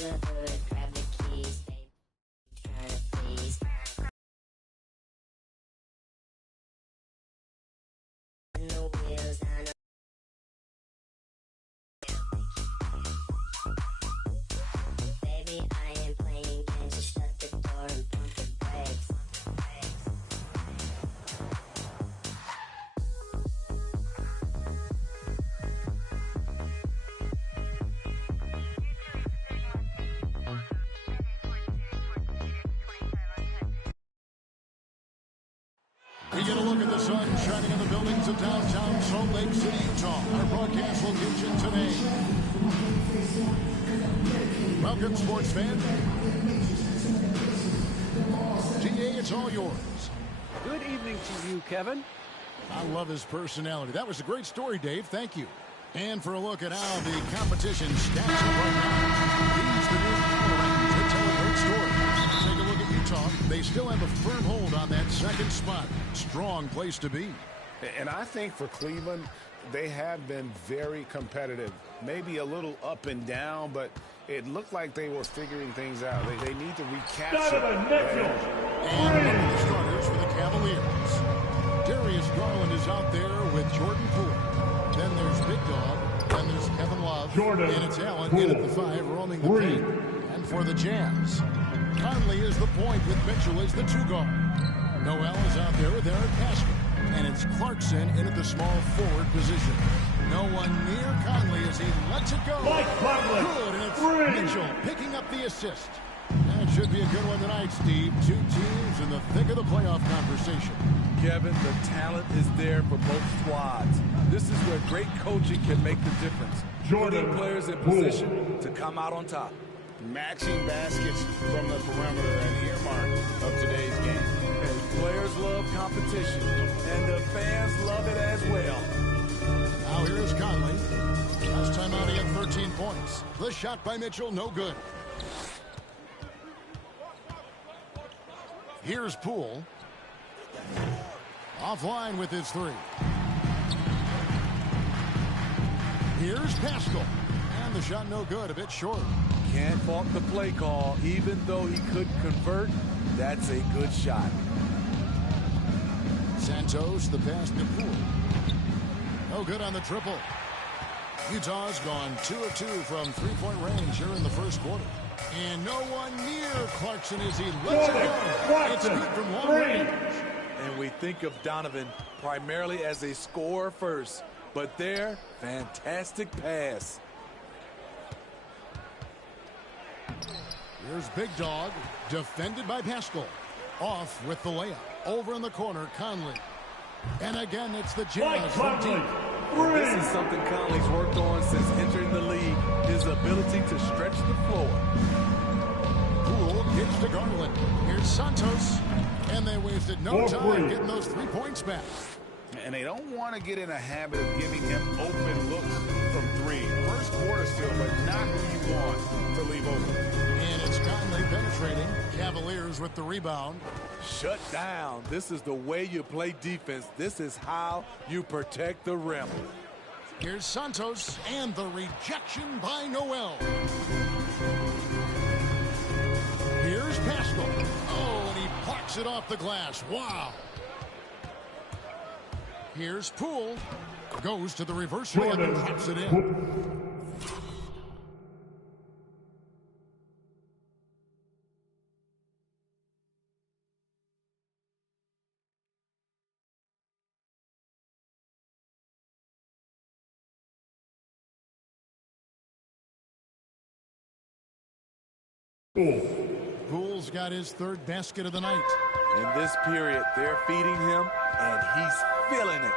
the hood, grab the keys, baby, tryna please. No wheels on a baby, I am playing games, just shut the door and pump the brakes. We get a look at the sun shining in the buildings of downtown Salt Lake City, Utah. Our broadcast location today. Welcome, sports fans. GA, it's all yours. Good evening to you, Kevin. I love his personality. That was a great story, Dave. Thank you. And for a look at how the competition stacks up right now, these the new power rankings that tell a great story. Take a look at Utah. They still have a firm hold on that second spot. Strong place to be. And I think for Cleveland, they have been very competitive. Maybe a little up and down, but it looked like they were figuring things out. They need to recapture. And one of the starters for the Cavaliers. Darius Garland is out there with Jordan Poole. Then there's Big Dog. Then there's Kevin Love. And it's Allen in at the 5, roaming the paint. And for the Jazz, Conley is the point with Mitchell as the 2 guard. Noel is out there with Eric Pascal. And it's Clarkson in at the small forward position. No one near Conley as he lets it go. Good, and it's Mitchell picking up the assist. That should be a good one tonight, Steve. 2 teams in the thick of the playoff conversation. Kevin, the talent is there for both squads. This is where great coaching can make the difference. Putting players in position to come out on top. Matching baskets from the perimeter and earmark of today's game. And players love competition, and the fans love it as well. Now here is Conley. Last time out he had 13 points. The shot by Mitchell, no good. Here's Poole. Offline with his 3. Here's Pascal. And the shot no good, a bit short. Can't fault the play call. Even though he couldn't convert, that's a good shot. Santos, the pass to Poole. No good on the triple. Utah's gone 2 of 2 from 3-point range here in the first quarter. And no one near Clarkson as he lets it go. It's good from long range. And we think of Donovan primarily as a scorer first. But there, fantastic pass. Here's Big Dog, defended by Pascal. Off with the layup. Over in the corner, Conley. And again, it's the Jazz from deep. This is something Conley's worked on since entering the league, his ability to stretch the floor. Poole gets to Garland. Here's Santos. And they wasted no time getting those 3 points back. And they don't want to get in a habit of giving him open looks from 3. First quarter still, but not who you want to leave open. And it's Conley penetrating. Cavaliers with the rebound. Shut down. This is the way you play defense. This is how you protect the rim. Here's Santos and the rejection by Noel. Here's Pascal. Oh, and he parks it off the glass. Wow. Here's Poole. Goes to the reverse layup and drops it in. Poole's got his 3rd basket of the night. In this period, they're feeding him, and he's feeling it.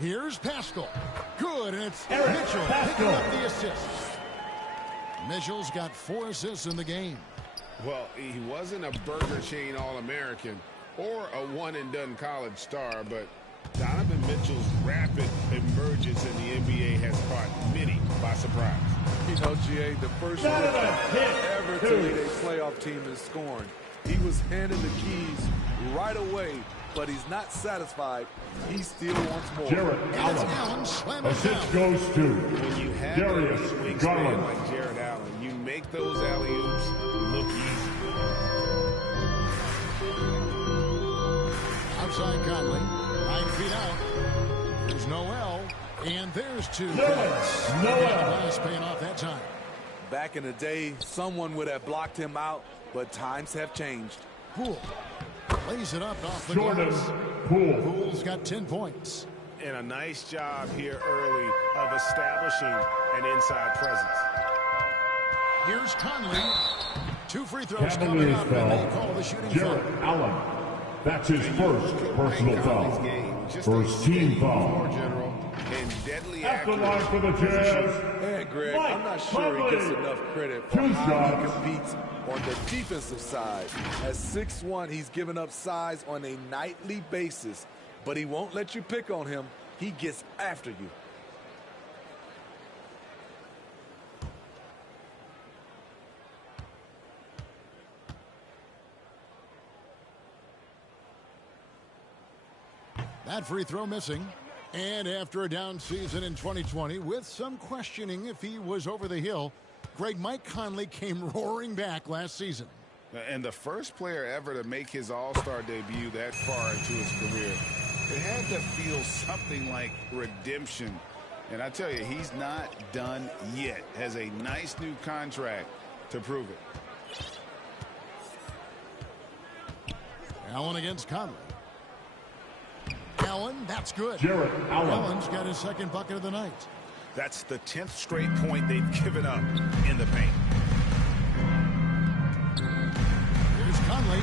Here's Pascal. Good, and it's Mitchell picking up the assist. Mitchell's got 4 assists in the game. Well, he wasn't a Burger Chain All-American or a one-and-done college star, but Donovan Mitchell's rapid emergence in the NBA has caught many by surprise. You know, GA, the first rookie ever to lead a playoff team in scoring. He was handed the keys right away but he's not satisfied. He still wants more. Jared Allen. Assist goes to When you have Darius a wingspan Garland. like Jared Allen, you make those alley-oops look easy. Outside Conley. 9 feet out. There's Noel. And there's 2. Noel paying off that time. Back in the day, someone would have blocked him out, but times have changed. Poole lays it up off the Jordan glass. Poole. Poole's got 10 points. And a nice job here early of establishing an inside presence. Here's Conley. 2 free throws coming Cavaliers up, and they foul. call the shooting Jared foul. Allen. That's his first personal foul. Just First a team steady foul. floor general and deadly At the accurate line for the Jazz. And Greg, Mike I'm not sure he gets Conley. enough credit for 2 how shots. he competes on the defensive side. At 6'1", he's giving up size on a nightly basis, but he won't let you pick on him. He gets after you. That free throw missing. And after a down season in 2020, with some questioning if he was over the hill, Mike Conley came roaring back last season. And the first player ever to make his all-star debut that far into his career. It had to feel something like redemption. And I tell you, he's not done yet. Has a nice new contract to prove it. Allen against Conley. Allen, that's good. Jared Allen. Allen's got his second bucket of the night. That's the 10th straight point they've given up in the paint. Here's Conley.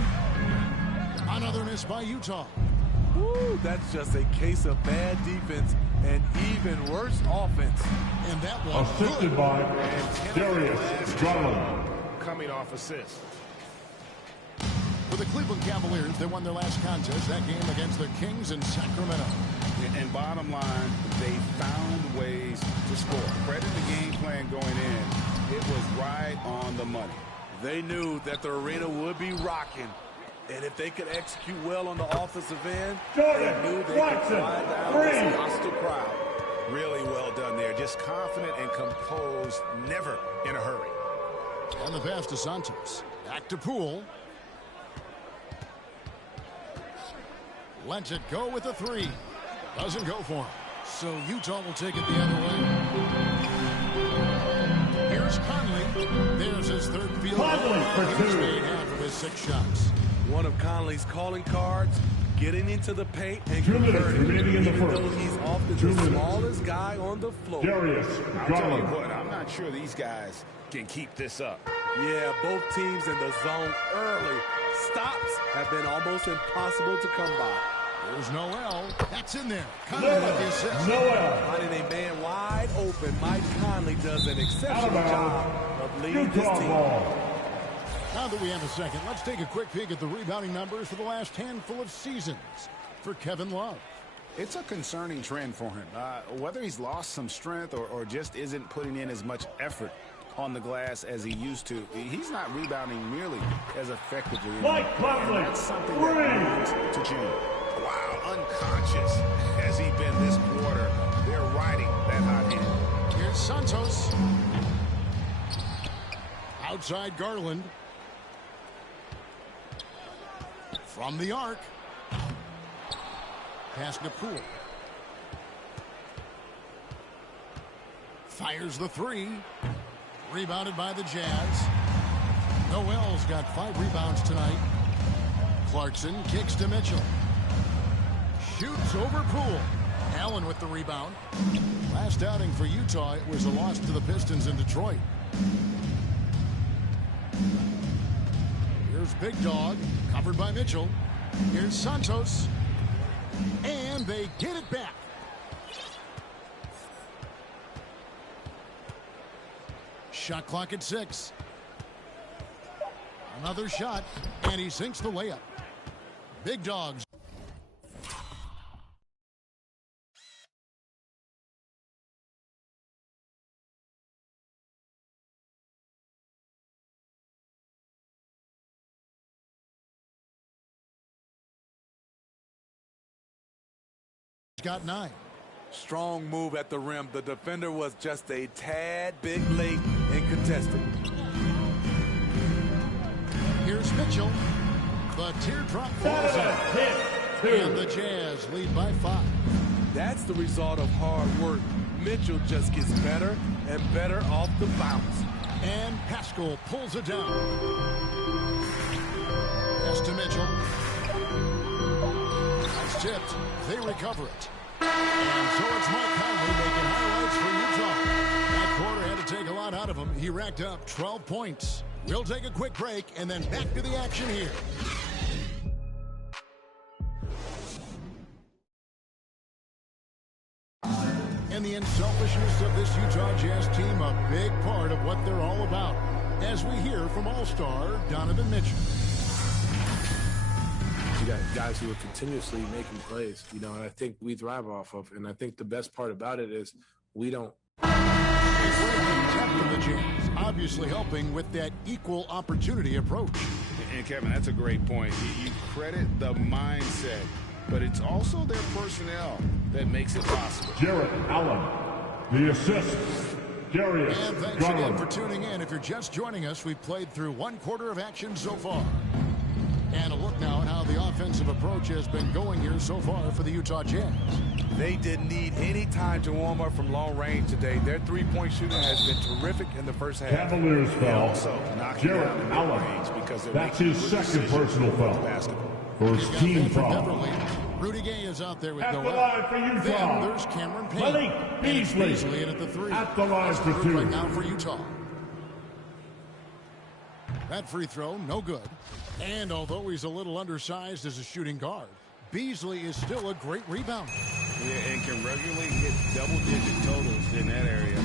Another miss by Utah. Woo, that's just a case of bad defense and even worse offense. And that one Assisted good. by Darius Garland. Coming off assist. For the Cleveland Cavaliers, they won their last contest, that game against the Kings in Sacramento. And bottom line, they found ways to score. Credit the game plan going in. It was right on the money. They knew that the arena would be rocking. And if they could execute well on the offensive end, Jordan they knew they could Clarkson, fly down three. this hostile crowd. Really well done there. Just confident and composed, never in a hurry. And the pass to Santos. Back to Poole. Lets it go with a 3. Doesn't go for him. So Utah will take it the other way. Here's Conley. There's his third field goal. Conley for He's 2. made half of his 6 shots. One of Conley's calling cards, getting into the paint and 2 minutes converting, remaining in the even first. though he's often 2 the minutes. smallest guy on the floor. Darius I'll tell you Garland. what, I'm not sure these guys can keep this up. Yeah, both teams in the zone early. Stops have been almost impossible to come by. There's Noel. That's in there. Conley with the assist. Noel. Finding a man wide open, Mike Conley does an Out exceptional of bounds. job of leading this Utah team. ball. Now that we have a second, let's take a quick peek at the rebounding numbers for the last handful of seasons for Kevin Love. It's a concerning trend for him. Whether he's lost some strength or just isn't putting in as much effort on the glass as he used to, he's not rebounding nearly as effectively anymore. Mike Conley, And that's something 3. that needs to change. Wow, unconscious has he been this quarter. They're riding that hot hand. Here's Santos. Outside Garland. From the arc. Pass to Poole. Fires the 3. Rebounded by the Jazz. Noel's got 5 rebounds tonight. Clarkson kicks to Mitchell. Shoots over Poole. Allen with the rebound. Last outing for Utah, it was a loss to the Pistons in Detroit. Here's Big Dog, covered by Mitchell. Here's Santos. And they get it back. Shot clock at 6. Another shot, and he sinks the layup. Big Dogs. got 9. Strong move at the rim. The defender was just a tad bit late in contesting. Here's Mitchell. The teardrop falls out. And the Jazz lead by 5. That's the result of hard work. Mitchell just gets better and better off the bounce. And Pascal pulls it down. Pass to Mitchell. It's tipped. They recover it. And so it's Mike Conley making highlights for Utah. That quarter had to take a lot out of him. He racked up 12 points. We'll take a quick break and then back to the action here. And the unselfishness of this Utah Jazz team, a big part of what they're all about. As we hear from All-Star Donovan Mitchell. You got guys who are continuously making plays, and I think we thrive off of. And I think the best part about it is we don't. From the Jazz, obviously helping with that equal opportunity approach. And Kevin, that's a great point. You credit the mindset, but it's also their personnel that makes it possible. Jarrett Allen, the assist. Darius And thanks Garland. again for tuning in. If you're just joining us, we've played through 1 quarter of action so far. And a look now at how the offensive approach has been going here so far for the Utah Jazz. They didn't need any time to warm up from long range today. Their three-point shooting has been terrific in the first half. Cavaliers foul. Also, knocking Jarrett down the Allen. mid-range because they're That's making his good second decisions personal with foul. basketball. First He's got team Ben for foul. Beverly. Rudy Gay is out there with At the Noel. line for Utah. Then there's Cameron Payne. Malik And it's Beasley. Beasley in at the 3. At the line That's for the group 2. right now for Utah. That free throw, no good. And although he's a little undersized as a shooting guard, Beasley is still a great rebounder. Yeah, and can regularly hit double-digit totals in that area.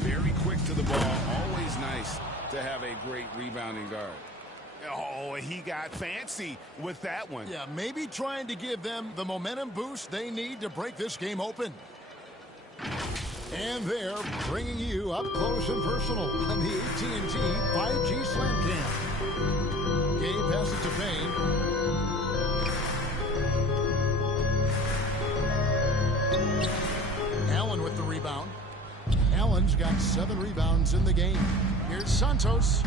Very quick to the ball. Always nice to have a great rebounding guard. Oh, he got fancy with that one. Yeah, maybe trying to give them the momentum boost they need to break this game open. And they're bringing you up close and personal on the AT&T 5G Slam Cam. Gabe passes to Payne. Allen with the rebound. Allen's got 7 rebounds in the game. Here's Santos.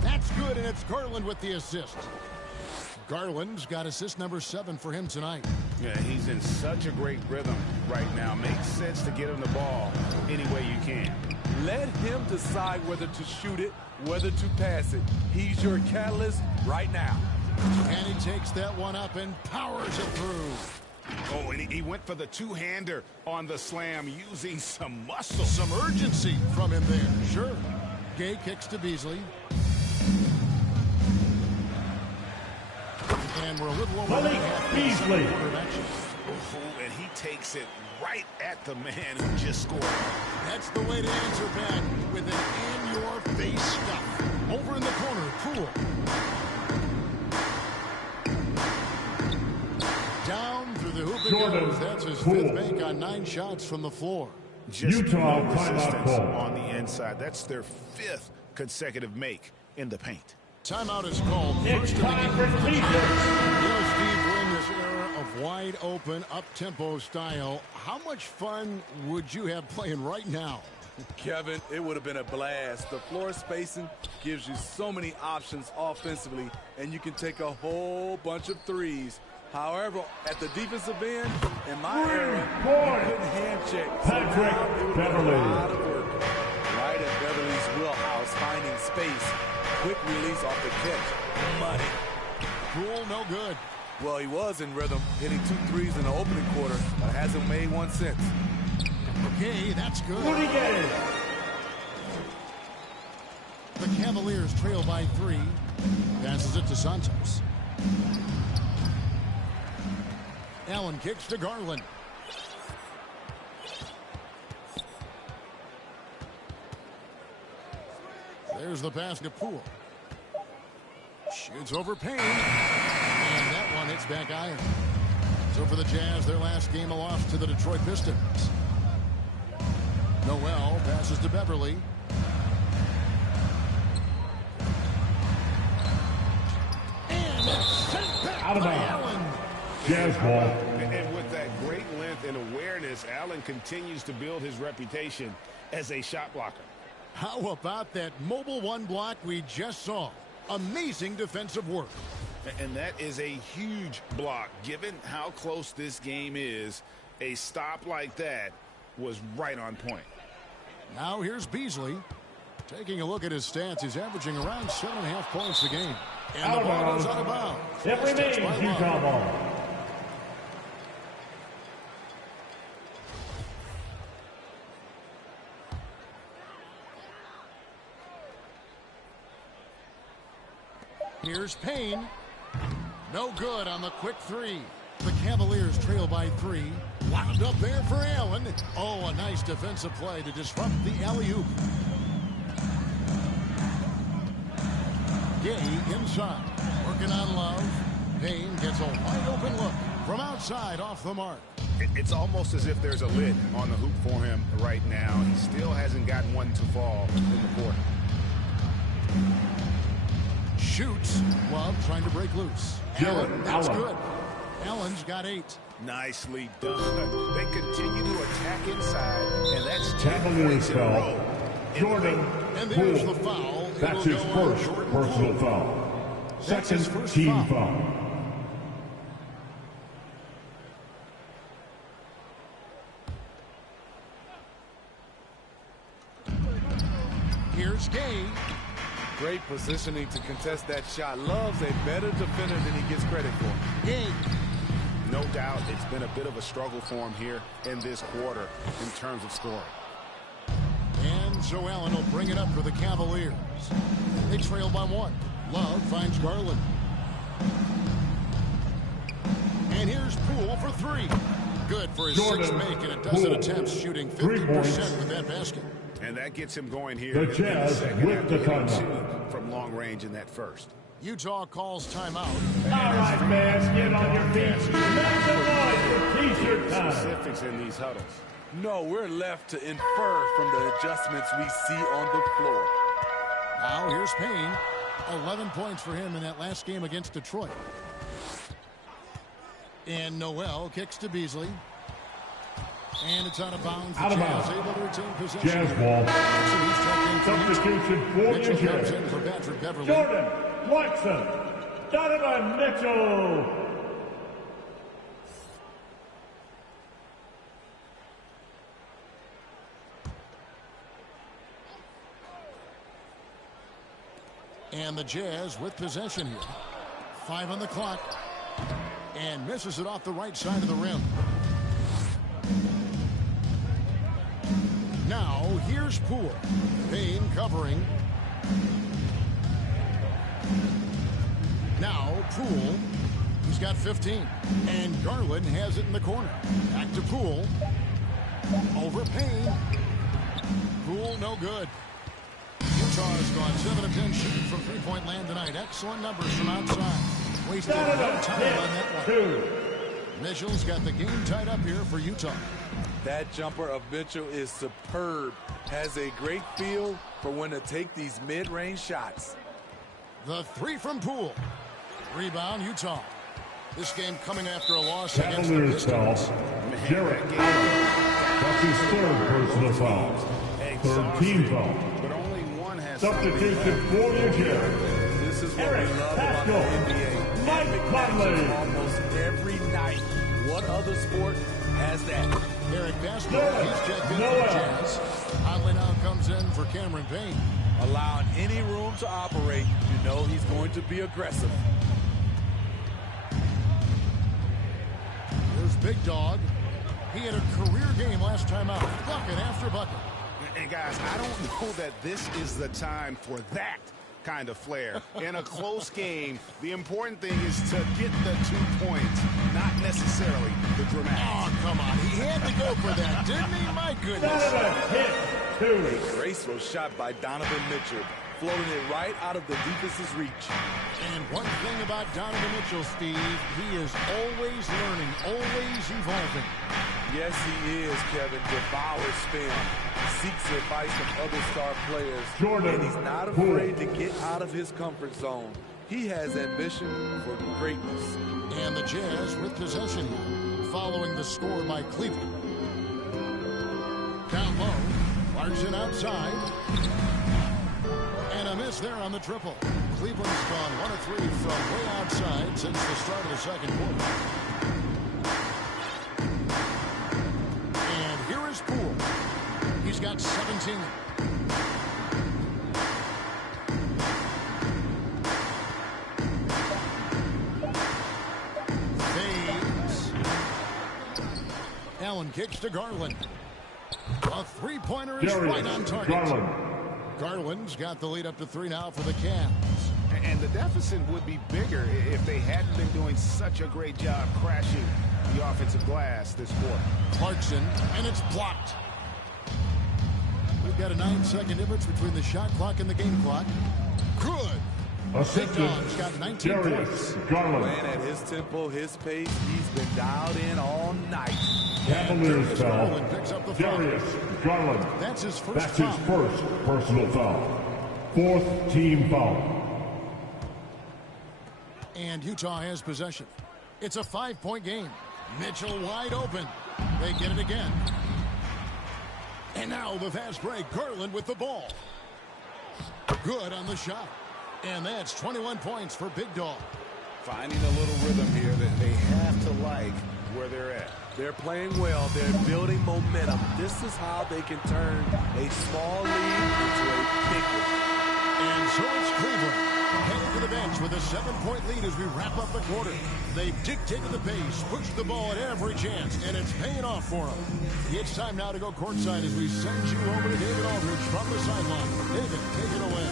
That's good, and it's Garland with the assist. Garland's got assist number 7 for him tonight. Yeah, he's in such a great rhythm right now. Makes sense to get him the ball any way you can. Let him decide whether to shoot it, whether to pass it. He's your catalyst right now. And he takes that one up and powers it through. Oh, and he went for the two-hander on the slam using some muscle. Some urgency from him there, sure. Gay kicks to Beasley. And we're a little over Malik Beasley. Oh, and he takes it right at the man who just scored. That's the way to answer back with an in-your-face stuff. Over in the corner, Poole. Down through the hoop it goes. That's his 5th make on 9 shots from the floor. Just Utah no timeout resistance call. on the inside. That's their 5th consecutive make in the paint. Timeout is called. First of the game for the Jazz. Steve, we're in this era of wide-open, up-tempo style. How much fun would you have playing right now? Kevin, it would have been a blast. The floor spacing gives you so many options offensively, and you can take a whole bunch of threes. However, at the defensive end, in my era, you couldn't hand check. So Patrick now it would be Beverly. a lot of work. Right at Beverly's wheelhouse, finding space. Quick release off the catch. Money. Poole, no good. Well, he was in rhythm, hitting 2 threes in the opening quarter, but hasn't made one since. Okay, that's good. Rudy Gay. The Cavaliers trail by 3. Passes it to Santos. Allen kicks to Garland. There's the pass to Poole. Shoots over Payne. And that one hits back iron. So for the Jazz, their last game a loss to the Detroit Pistons. Noel passes to Beverly. And it's sent back Out of by bounds. Allen. Jazz ball. And with that great fairness, Allen continues to build his reputation as a shot blocker. How about that mobile one block we just saw? Amazing defensive work. And that is a huge block. Given how close this game is, a stop like that was right on point. Now here's Beasley. Taking a look at his stats, he's averaging around 7.5 points a game. And the ball goes out of bounds. It remains Utah ball. Here's Payne. No good on the quick three. The Cavaliers trail by 3. Wound up there for Allen. Oh, a nice defensive play to disrupt the alley-oop. Gay inside. Working on Love. Payne gets a wide open look from outside off the mark. It's almost as if there's a lid on the hoop for him right now. He still hasn't gotten one to fall in the quarter. Shoots. Love trying to break loose. Allen, that's good. Allen's got 8. Nicely done. They continue to attack inside, and that's 10 Cavaliers points in a foul. row. Jordan And there's Poole. the foul. That's It'll his go on first Jordan personal Poole. foul. That's his Second first team foul. foul. Here's Gay. Great positioning to contest that shot. Love's a better defender than he gets credit for. Gay. No doubt it's been a bit of a struggle for him here in this quarter in terms of scoring. And so Allen will bring it up for the Cavaliers. They trail by 1. Love finds Garland. And here's Poole for 3. Good for his Jordan 6th make and a dozen Poole. attempts, shooting 3 50% points. with that basket. And that gets him going here The in the Jazz second with after the hitting timeout. 2 from long range in that first. Utah calls timeout. All right, fans, get on your feet. Make some noise for T-shirt time. Specifics in these huddles. No, we're left to infer from the adjustments we see on the floor. Now here's Payne. 11 points for him in that last game against Detroit. And Noel kicks to Beasley. And it's out of bounds. The Out of Jazz bounds. able to retain possession. Jazz ball. Substitution for Mitchell the comes Jazz. in for Patrick Beverly. Jordan Clarkson. Donovan Mitchell. And the Jazz with possession here. 5 on the clock. And misses it off the right side of the rim. Now, here's Poole. Payne covering. Now, Poole. He's got 15. And Garland has it in the corner. Back to Poole. Over Payne. Poole, no good. Utah has gone 7 of 10 shooting from three-point land tonight. Excellent numbers from outside. Wasted no time on that one. 2. Mitchell's got the game tied up here for Utah. That jumper of Mitchell is superb. Has a great feel for when to take these mid-range shots. The 3 from Poole. Rebound, Utah. This game coming after a loss against the Cavaliers foul. Pistons. Jarrett Allen. That's his 3rd personal foul. 3rd team foul. But only one has Substitution for the Jazz. This is what Eric we love Pascal. about the NBA. Mike Epic Conley. matches almost every night. What other sport has that? Eric Pascal, Noel. he's checked in for Noel. the Jazz. Conley now comes in for Cameron Payne. Allowing any room to operate, you know he's going to be aggressive. There's Big Dog. He had a career game last time out. Bucket after bucket. And guys, I don't know that this is the time for that kind of flair. In a close game, the important thing is to get the 2 points, not necessarily the dramatic. Oh, come on. He had to go for that, didn't he? My goodness. Donovan hit 2. Graceful shot by Donovan Mitchell, floating it right out of the defense's reach. And one thing about Donovan Mitchell, Steve, he is always learning, always evolving. Yes, he is, Kevin. Devours film, seeks advice from other star players, Jordan and he's not afraid to get out of his comfort zone. He has ambition for greatness. And the Jazz with possession here, following the score by Cleveland. Down low. Larson outside. And a miss there on the triple. Cleveland's gone 1 of 3 from way outside since the start of the second quarter. And here is Poole. He's got 17. Fades. Allen kicks to Garland. A three-pointer is right on target. Garland's got the lead up to 3 now for the Cavs. And the deficit would be bigger if they hadn't been doing such a great job crashing the offensive glass this quarter. Clarkson, and it's blocked. We've got a 9-second difference between the shot clock and the game clock. Good. Big Dog's got 19 points. Playing at his tempo, his pace. He's been dialed in all night. Cavaliers foul. Garland picks up the Darius Garland. That's his first That's foul. his first personal foul. 4th team foul. And Utah has possession. It's a 5-point game. Mitchell wide open. They get it again. And now the fast break. Garland with the ball. Good on the shot. And that's 21 points for Big Dog. Finding a little rhythm here that they have to like where they're at. They're playing well. They're building momentum. This is how they can turn a small lead into a big one. And so it's Cleveland headed to the bench with a 7-point lead as we wrap up the quarter. They've dictated the pace, pushed the ball at every chance, and it's paying off for them. It's time now to go courtside as we send you over to David Aldridge from the sideline. David, take it away.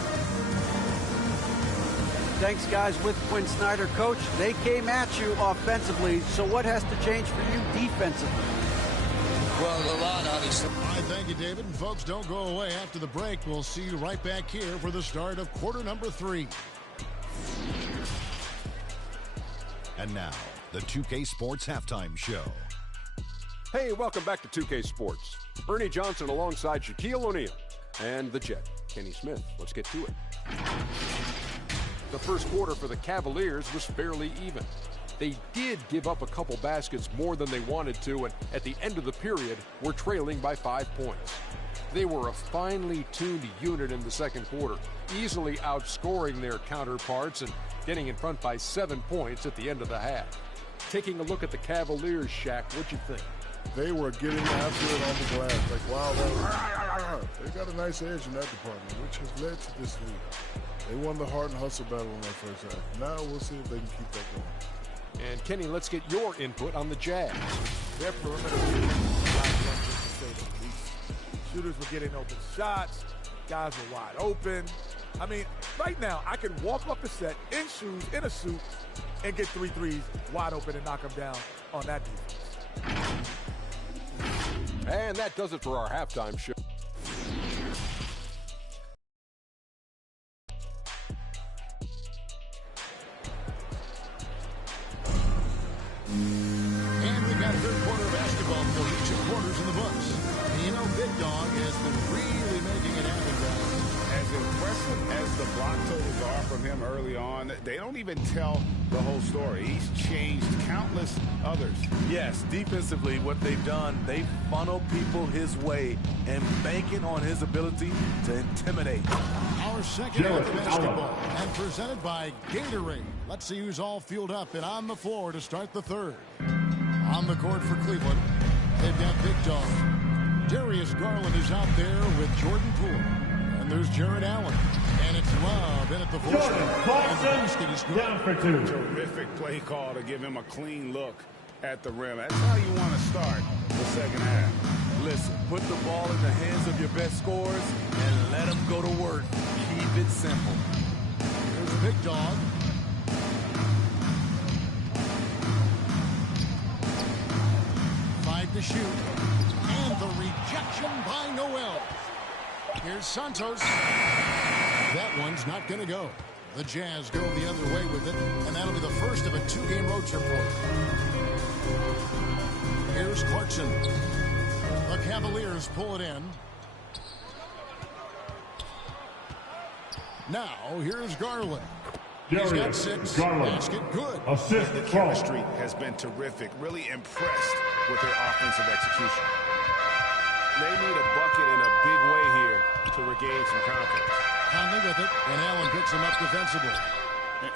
Thanks, guys, with Quinn Snyder. Coach, they came at you offensively, so what has to change for you defensively? Well, a lot, obviously. All right, thank you, David. And folks, don't go away. After the break, we'll see you right back here for the start of quarter number 3. And now, the 2K Sports Halftime Show. Hey, welcome back to 2K Sports. Ernie Johnson alongside Shaquille O'Neal and the Jet, Kenny Smith. Let's get to it. The first quarter for the Cavaliers was fairly even. They did give up a couple baskets more than they wanted to, and at the end of the period, were trailing by 5 points. They were a finely tuned unit in the second quarter, easily outscoring their counterparts and getting in front by 7 points at the end of the half. Taking a look at the Cavaliers, Shaq, what'd you think? They were getting after it on the glass. Like, wow, they got a nice edge in that department, which has led to this lead. They won the heart and hustle battle in that first half. Now we'll see if they can keep that going. And Kenny, let's get your input on the Jazz. Their perimeter was shooters were getting open shots. Guys were wide open. I mean, right now, I can walk off the set in shoes, in a suit, and get 3 threes wide open and knock them down on that defense. And that does it for our halftime show. And we've got third quarter basketball for each of quarters in the books. And you know, Big Dog has been really making it happen, guys. As impressive as the block totals are from him early on, they don't even tell the whole story. He's changed countless others. Yes, defensively, what they've done, they funnel people his way and banking on his ability to intimidate. Our second half of basketball, and presented by Gatorade. Let's see who's all fueled up and on the floor to start the third. On the court for Cleveland, they've got Big Dog. Darius Garland is out there with Jordan Poole. And there's Jared Allen. And it's Love in at the fourth. Clarkson down for 2. Terrific play call to give him a clean look at the rim. That's how you want to start the second half. Listen, put the ball in the hands of your best scorers and let them go to work. Keep it simple. Here's Big Dog. To shoot, and the rejection by Noel. Here's Santos. That one's not going to go. The Jazz go the other way with it, and that'll be the first of a 2-game road trip for them. Here's Clarkson. The Cavaliers pull it in. Now, here's Garland. He's got 6. Garland. Basket good. Assist. The chemistry has been terrific. Really impressed with their offensive execution. They need a bucket in a big way here to regain some confidence. Conley with it, and Allen picks him up defensively.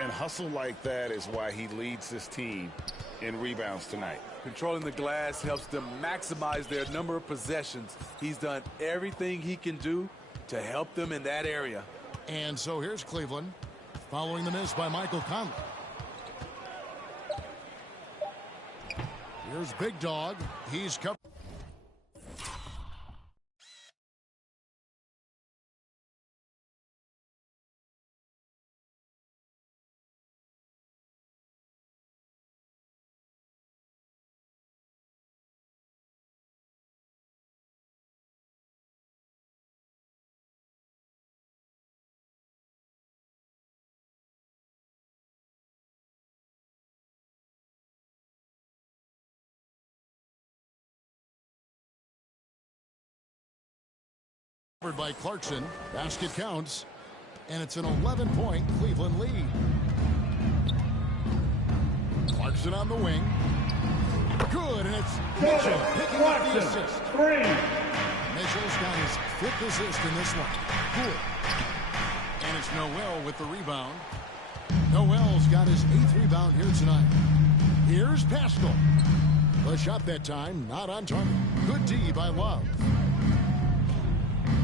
And hustle like that is why he leads this team in rebounds tonight. Controlling the glass helps them maximize their number of possessions. He's done everything he can do to help them in that area. And so here's Cleveland, following the miss by Michael Conley. Here's Big Dog. He's covered. By Clarkson. Basket counts, and it's an 11-point Cleveland lead. Clarkson on the wing. Good, and it's Mitchell picking up the assist. Mitchell's got his 5th assist in this one. Good. And it's Noel with the rebound. Noel's got his 8th rebound here tonight. Here's Pascal. The shot that time, not on target. Good D by Love.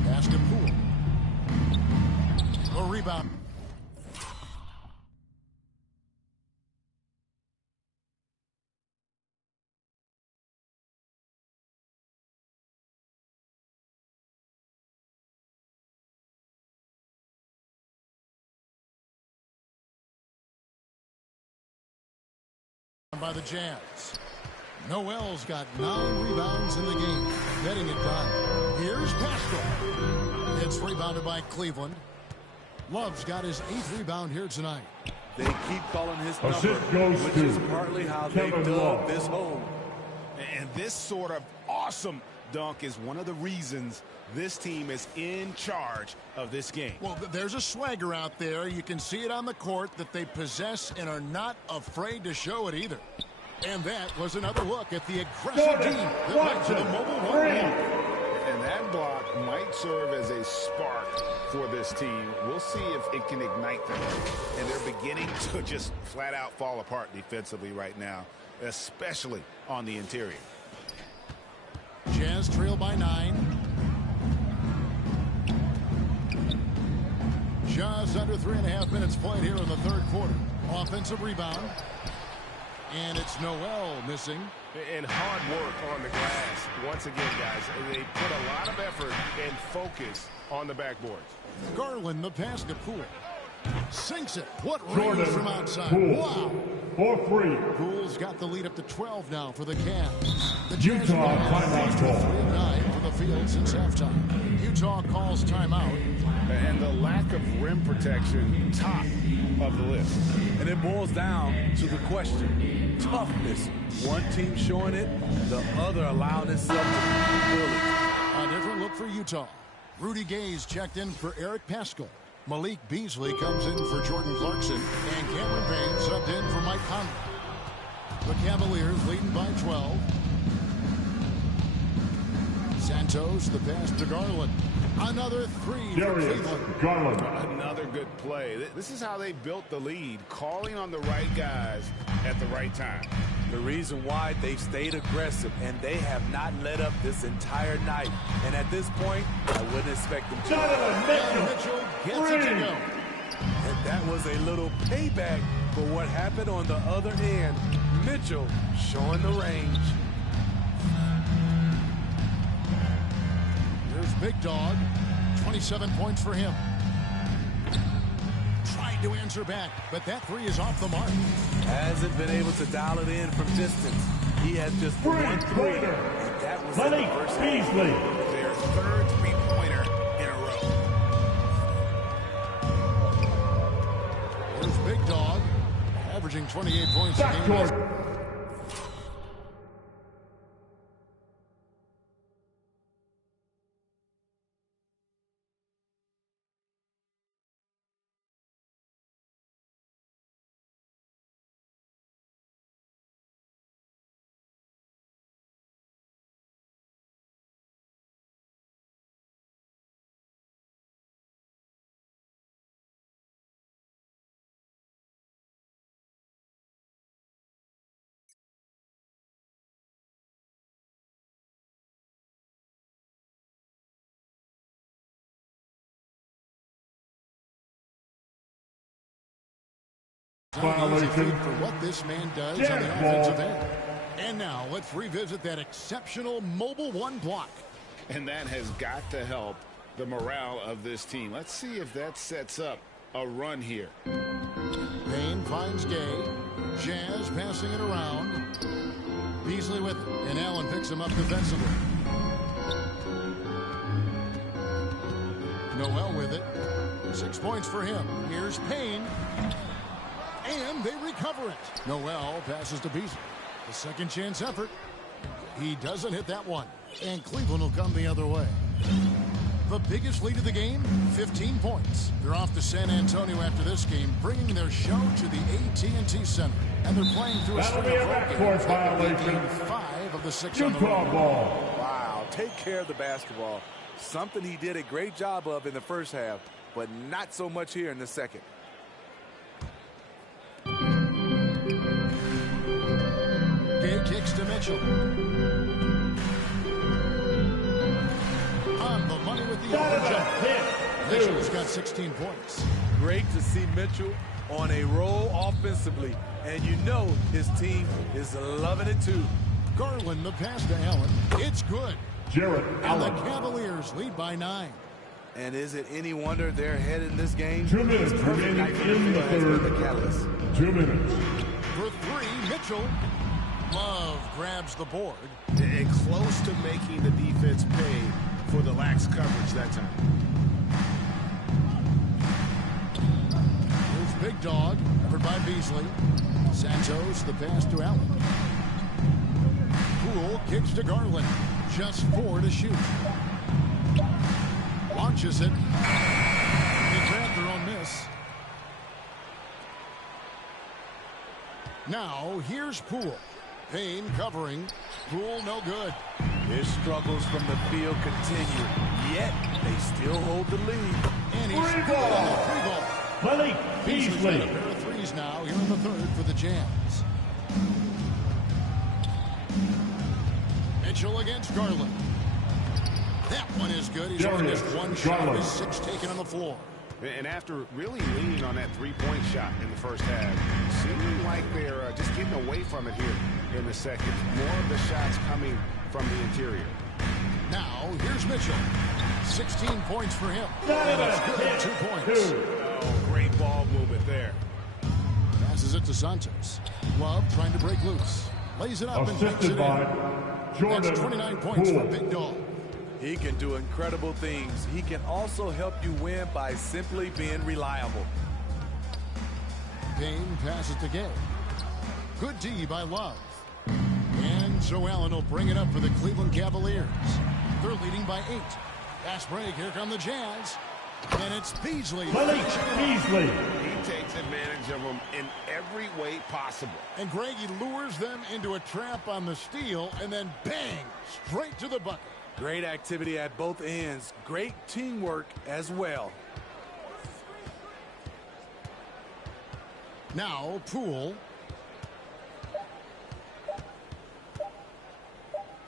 Pass to Poole. A rebound. By the Jazz. Noel's got 9 rebounds in the game, getting it done. Here's Pascal. It's rebounded by Cleveland. Love's got his 8th rebound here tonight. They keep calling his number, which is partly how they dug this hole. And this sort of awesome dunk is one of the reasons this team is in charge of this game. Well, there's a swagger out there. You can see it on the court that they possess and are not afraid to show it either. And that was another look at the aggressive team that led to the mobile one block. And that block might serve as a spark for this team. We'll see if it can ignite them. And they're beginning to just flat out fall apart defensively right now, especially on the interior. Jazz trail by 9. Just under 3.5 minutes played here in the 3rd quarter. Offensive rebound. And it's Noel missing. And hard work on the glass. Once again, guys, they put a lot of effort and focus on the backboards. Garland, the pass to Poole. Sinks it. What range from outside. Wow. 4-3. Poole's got the lead up to 12 now for the Cavs. The Utah timeout call. 3 of 9 for the field since halftime. Utah calls timeout. And the lack of rim protection, top of the list. And it boils down to the question. Toughness. One team showing it, the other allowing itself to be bullied. A different look for Utah. Rudy Gay's checked in for Eric Pascal. Malik Beasley comes in for Jordan Clarkson. And Cameron Payne subbed in for Mike Conley. The Cavaliers leading by 12. Santos, the pass to Garland. Another 3 for Cleveland. Garland. Another good play. This is how they built the lead, calling on the right guys at the right time. The reason why they've stayed aggressive, and they have not let up this entire night. And at this point, I wouldn't expect them to. Mitchell gets it to go. And that was a little payback for what happened on the other end. Mitchell showing the range. Here's Big Dog. 27 points for him. Tried to answer back, but that 3 is off the mark. Hasn't been able to dial it in from distance. He has just 1 3. And that was Malik the first Beasley. Their 3rd three-pointer in a row. Here's Big Dog, averaging 28 points a game. Violation. For what this man does on the offensive end. And now let's revisit that exceptional Mobile One block. And that has got to help the morale of this team. Let's see if that sets up a run here. Payne finds Gay. Jazz passing it around. Beasley with it, and Allen picks him up defensively. Noel with it. 6 points for him. Here's Payne. And they recover it. Noel passes to Beasley. The second chance effort. He doesn't hit that one. And Cleveland will come the other way. The biggest lead of the game, 15 points. They're off to San Antonio after this game, bringing their show to the AT&T Center. And they're playing through a string of road games. Violation. 5 of the 6 on the road. Utah ball. Wow, take care of the basketball. Something he did a great job of in the first half, but not so much here in the second. Gay kicks to Mitchell. On the money with the open jump. Mitchell's got 16 points. Great to see Mitchell on a roll offensively. And you know his team is loving it too. Garland, the pass to Allen. It's good. Jarrett And the Allen. Cavaliers lead by 9. And is it any wonder they're ahead in this game? 2 minutes It's perfect remaining night for in the has been third. the catalyst. 2 minutes. For 3, Mitchell. Love grabs the board. And close to making the defense pay for the lax coverage that time. Here's Big Dog, covered by Beasley. Santos, the pass to Allen. Poole kicks to Garland. Just 4 to shoot. Launches it. It's after on miss. Now, here's Poole. Payne covering. Poole no good. His struggles from the field continue, yet they still hold the lead. And he's Free good ball. on the free ball. Malik Beasley's got a Beasley. pair of threes now here in the third for the Jazz. Mitchell against Garland. That one is good. He's only missed one shot of his 6 taken on the floor. And after really leaning on that three-point shot in the first half, seeming like they're just getting away from it here in the second. More of the shots coming from the interior. Now, here's Mitchell. 16 points for him. Donovan And it's good. 2 points. 2. Oh, great ball movement there. Passes it to Santos. Love trying to break loose. Lays it up and makes Assisted it by in. Jordan That's 29 points for Poole. Big Dog. He can do incredible things. He can also help you win by simply being reliable. Payne passes to Gay. Good D by Love. And so Allen will bring it up for the Cleveland Cavaliers. They're leading by 8. Fast break. Here come the Jazz. And it's Beasley. Malik Beasley. He takes advantage of them in every way possible. And Greg, he lures them into a trap on the steal and then bang, straight to the bucket. Great activity at both ends. Great teamwork as well. Now, Poole.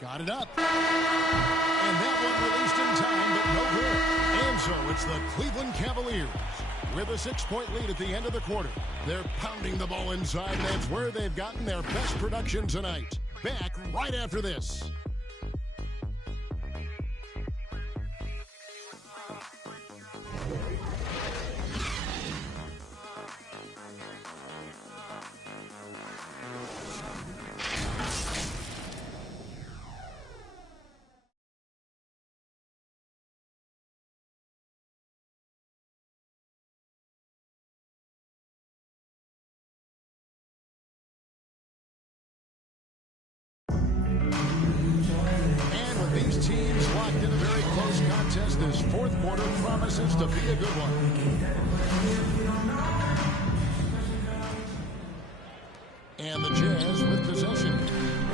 Got it up. And that one released in time, but no good. And so it's the Cleveland Cavaliers with a 6-point lead at the end of the quarter. They're pounding the ball inside, and that's where they've gotten their best production tonight. Back right after this. Teams locked in a very close contest. This fourth quarter promises to be a good one. And the Jazz with possession.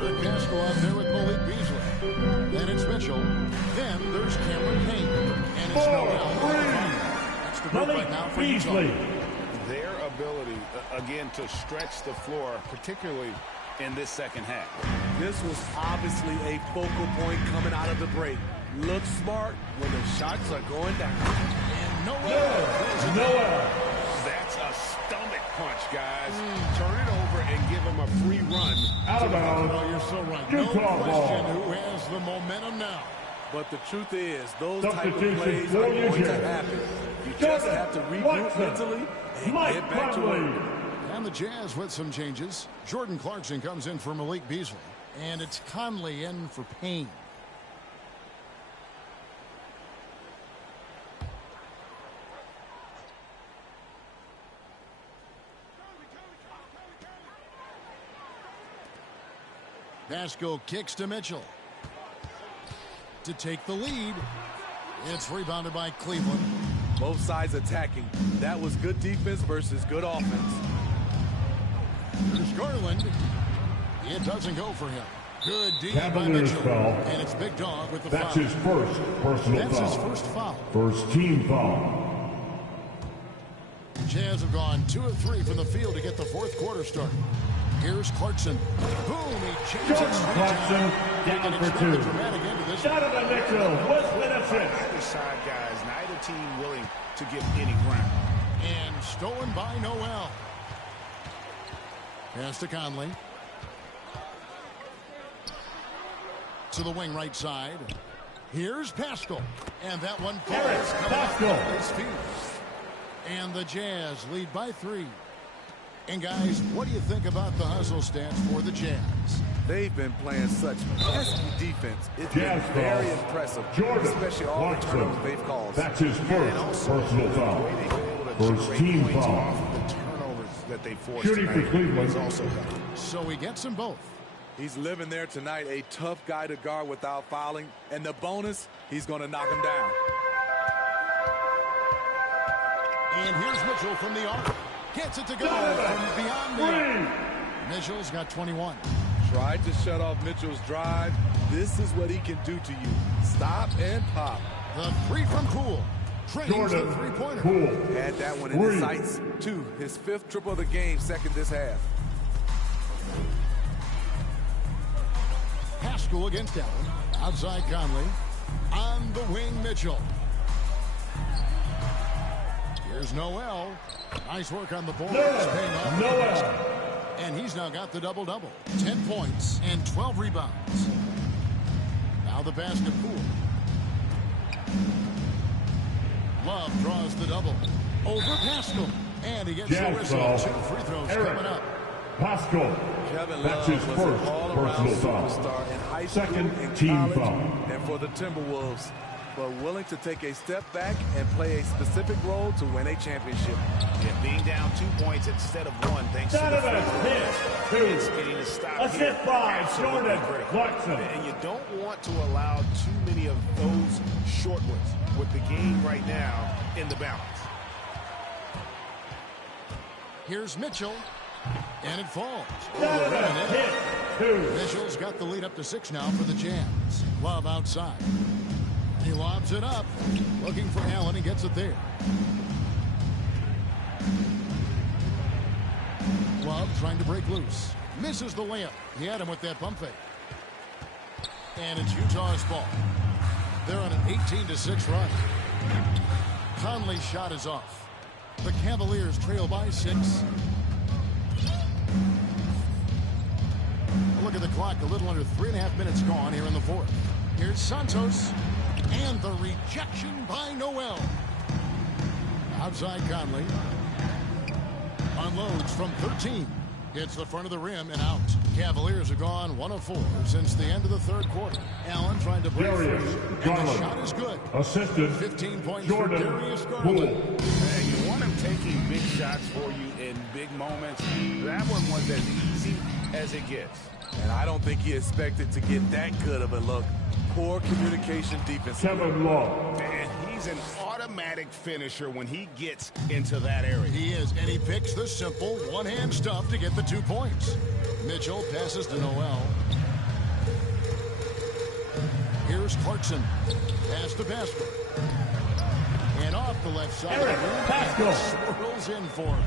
Eric Pascal out there with Malik Beasley. Then it's Mitchell. Then there's Cameron Payne. And it's Noel. That's the group right now for Beasley. Their ability, again, to stretch the floor, particularly in this second half. This was obviously a focal point coming out of the break. Look smart when the shots are going down. And Noel. Noel. That's a stomach punch, guys. Turn it over and give him a free run. Out of bounds. Oh, you're so right. No Utah question ball. who has the momentum now. But the truth is, those type of Substitution plays for are going to Eugene. happen. You just have to regroup mentally and get back to work. And the Jazz with some changes. Jordan Clarkson comes in for Malik Beasley. And it's Conley in for Payne. Pascal kicks to Mitchell to take the lead. It's rebounded by Cleveland. Both sides attacking. That was good defense versus good offense. There's Garland. It doesn't go for him. Good D by Cavaliers Mitchell. foul. And it's Big Dog with the That's foul. his first personal That's foul. his first foul. First team foul. Jazz have gone 2 of 3 from the field to get the fourth quarter started. Here's Clarkson. Boom, he changes. Jordan Clarkson down for 2. Donovan Mitchell with an assist. Either side, guys, neither team willing to give any ground. And stolen by Noel. Pass to Conley. To the wing right side. Here's Pascal. And that one falls. Pascal. His feet. And the Jazz lead by 3. And guys, what do you think about the hustle stats for the Jazz? They've been playing such pesky defense. It's Jazz been very foul. impressive, Jordan especially all the Clarkson. turnovers they've caused. That's his first personal foul. First team foul. The turnovers that they forced Shooting for tonight Cleveland. is also done. So he gets them both. He's living there tonight, a tough guy to guard without fouling. And the bonus, he's going to knock him down. And here's Mitchell from the arc. Gets it to go from beyond the arc. Mitchell's got 21. Tried to shut off Mitchell's drive. This is what he can do to you. Stop and pop. The 3 from Poole. Trains the Jordan three-pointer. Poole. Had that one in his sights, too. His 5th triple of the game, second this half. Pascal against Allen. Outside Conley. On the wing, Mitchell. Here's Noel. Nice work on the board. Noel. And he's now got the double-double. 10 points and 12 rebounds. Now the pass to Poole. Love draws the double. Over Pascal. And he gets the whistle. Foul. 2 free throws coming up. Pascal. Kevin That's Love his was first an all-around personal foul. superstar in high school, Second in team college, foul. and for the Timberwolves, but willing to take a step back and play a specific role to win a championship. Yeah, being down 2 points instead of 1, thanks to the Donovan free hits throw. 2. It's getting a stop Assist here. by Absolutely Jordan critical. Clarkson. And you don't want to allow too many of those short ones with the game right now in the balance. Here's Mitchell. And it falls. Donovan hits 2. Mitchell's got the lead up to 6 now for the Jazz. Love outside. He lobs it up. Looking for Allen. He gets it there. Love trying to break loose. Misses the layup. He had him with that pump fake. And it's Utah's ball. They're on an 18-6 run. Conley's shot is off. The Cavaliers trail by 6. Look at the clock. A little under 3.5 minutes gone here in the fourth. Here's Santos. And the rejection by Noel. Outside Conley. Unloads from 13. Hits the front of the rim and out. Cavaliers have gone 1 of 4 since the end of the third quarter. Allen trying to break through. And the shot is good. Assisted. 15 points Jordan for Darius Garland. And you want him taking big shots for you in big moments. That one was as easy as it gets. And I don't think he expected to get that good of a look. Poor communication defense. Kevin Love. And he's an automatic finisher when he gets into that area. He is, and he picks the simple one-hand stuff to get the 2 points. Mitchell passes to Noel. Here's Clarkson. Pass to Pascal. And off the left side. Pascal. Swirls in for him.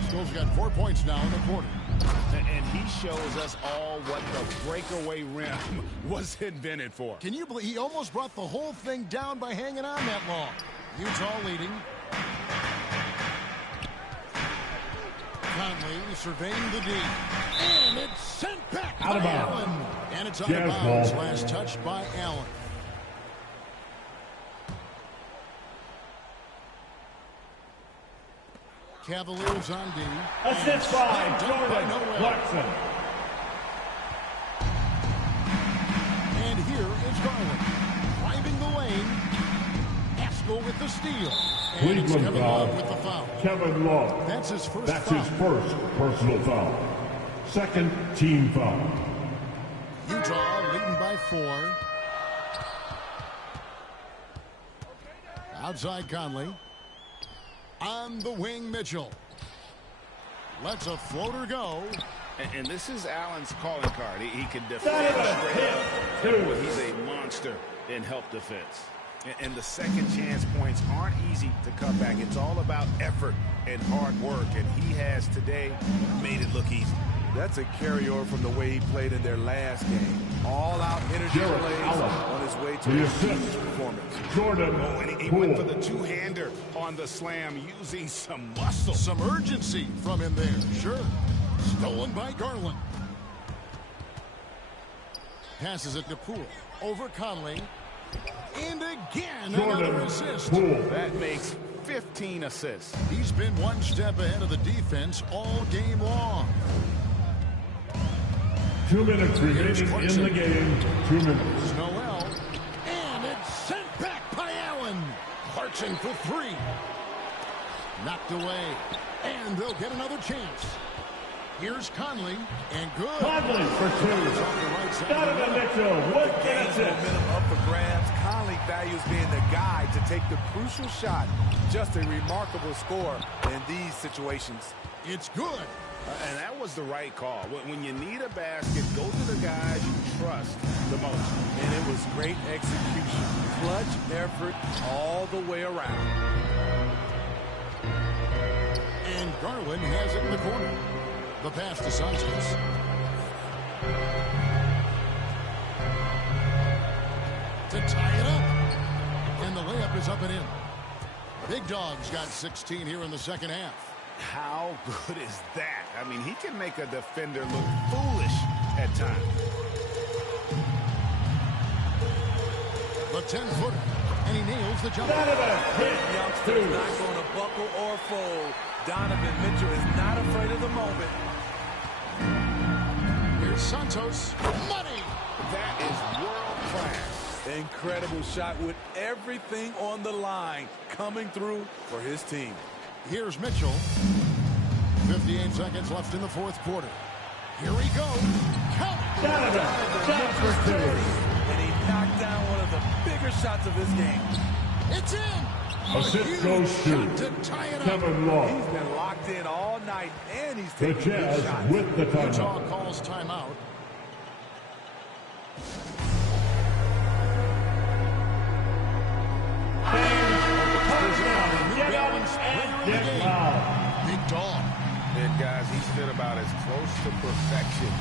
Pascal's got 4 points now in the quarter. And he shows us all what the breakaway rim was invented for. Can you believe he almost brought the whole thing down by hanging on that long? Utah leading. Conley surveying the D. And it's sent back Out of by bounds. Allen. And it's out Jazz of bounds. ball. Last touch by Allen. Cavaliers on D. Assist by Jordan Clarkson. And here is Garland. Driving the lane. Haskell with the steal. And it's Cleveland Kevin foul. Love with the foul. Kevin Love. That's his first That's foul. his first personal foul. Second team foul. Utah leading by 4. Outside Conley. On the wing, Mitchell. Lets a floater go. And this is Allen's calling card. He can defend straight up. He's a monster in help defense. And the second chance points aren't easy to come back. It's all about effort and hard work. And he has today made it look easy. That's a carryover from the way he played in their last game. All-out energy plays on his way to The a assist. huge performance. Jordan And he went for the two-hander on the slam using some muscle. Some urgency from him there. Sure. Stolen by Garland. Passes it to Poole. Over Conley. And again, Jordan another assist. Poole. That makes 15 assists. He's been one step ahead of the defense all game long. 2 minutes remaining in the game. 2 minutes. Noel. And it's sent back by Allen. Clarkson for 3. Knocked away. And they'll get another chance. Here's Conley. And good. Conley for 2. Donovan Mitchell with the assist. Momentum up for grabs. Conley values being the guy to take the crucial shot. Just a remarkable score in these situations. It's good. And that was the right call. When you need a basket, go to the guys you trust the most. And it was great execution. Clutch effort all the way around. And Garland has it in the corner. The pass to Sanchez. To tie it up. And the layup is up and in. Big Dog's got 16 here in the second half. How good is that? I mean, he can make a defender look foolish at times. The 10-footer. And he nails the jumper. Youngster is not going to buckle or fold. Donovan Mitchell is not afraid of the moment. Here's Santos. Money. That is world class. Incredible shot with everything on the line coming through for his team. Here's Mitchell. 58 seconds left in the fourth quarter. Here he goes. Donovan. Shot for 2. And he knocked down one of the bigger shots of his game. It's in. Assist goes to Kevin Love. He's been locked in all night, and he's The taking good Jazz shots. with the Utah timeout. calls timeout. Get fouled. Big Dog. And guys, he's been about as close to perfection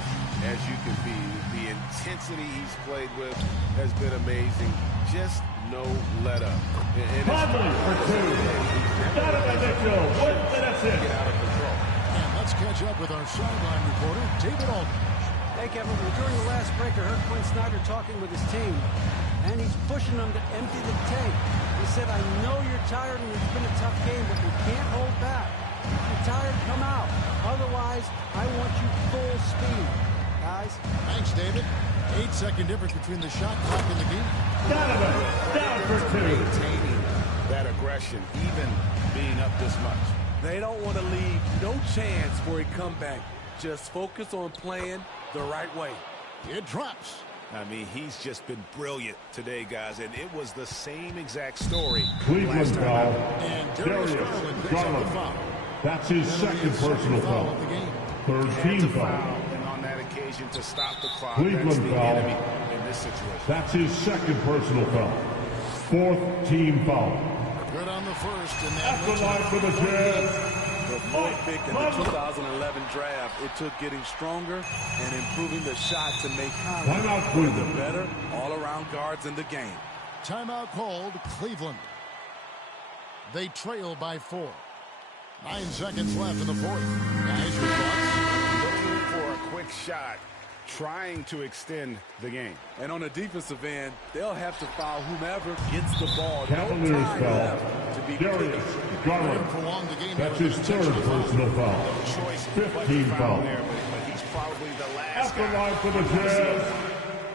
as you can be. The intensity he's played with has been amazing. Just no let up. Conley for 2. Donovan Mitchell with the assist. Get out of control. And let's catch up with our sideline reporter, David Aldridge. Hey, Kevin, during the last break, I heard Quinn Snyder talking with his team, and he's pushing them to empty the tank. He said, I know you're tired and it's been a tough game, but you can't hold back. If you're tired, come out. Otherwise, I want you full speed. Guys. Thanks, David. 8-second difference between the shot clock and the game. Donovan down for 2. Maintaining that aggression, even being up this much. They don't want to leave no chance for a comeback. Just focus on playing the right way. It drops. I mean, he's just been brilliant today, guys, and it was the same exact story. Cleveland foul. And Darius Garland picks up the foul. That's his second personal foul. Of the game. Third Had team to foul. And on that occasion to stop the clock. Cleveland That's the foul. enemy in this situation. That's his second personal foul. Fourth team foul. Good on the first. And That's the line for the Jazz. The fourth pick in the 2011 draft, it took getting stronger and improving the shot to make Conley Timeout, one of the Cleveland. better all-around guards in the game. Timeout called Cleveland. They trail by 4. 9 seconds left in the fourth. Guys, Looking for a quick shot, trying to extend the game. And on the defensive end, they'll have to foul whomever gets the ball. Cavaliers No time foul. left to be Darius Garland. Prolong the game. That's his third personal foul. 15 foul. But he's probably the last After guy. line for the Jazz.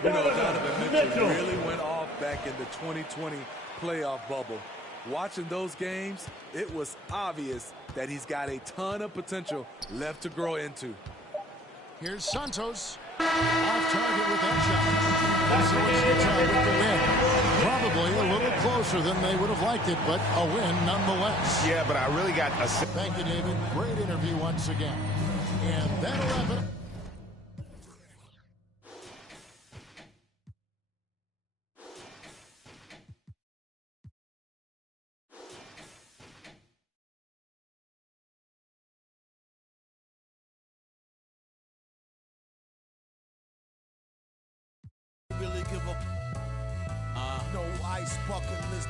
You know, Donovan Mitchell Mitchell. really went off back in the 2020 playoff bubble. Watching those games, it was obvious that he's got a ton of potential left to grow into. Here's Santos. Off target with that shot. And so it's the target to win. Probably a little closer than they would have liked it, but a win nonetheless. Yeah, but I really got a... Thank you, David. Great interview once again. And that'll wrap it up. Really give a no ice bucket list.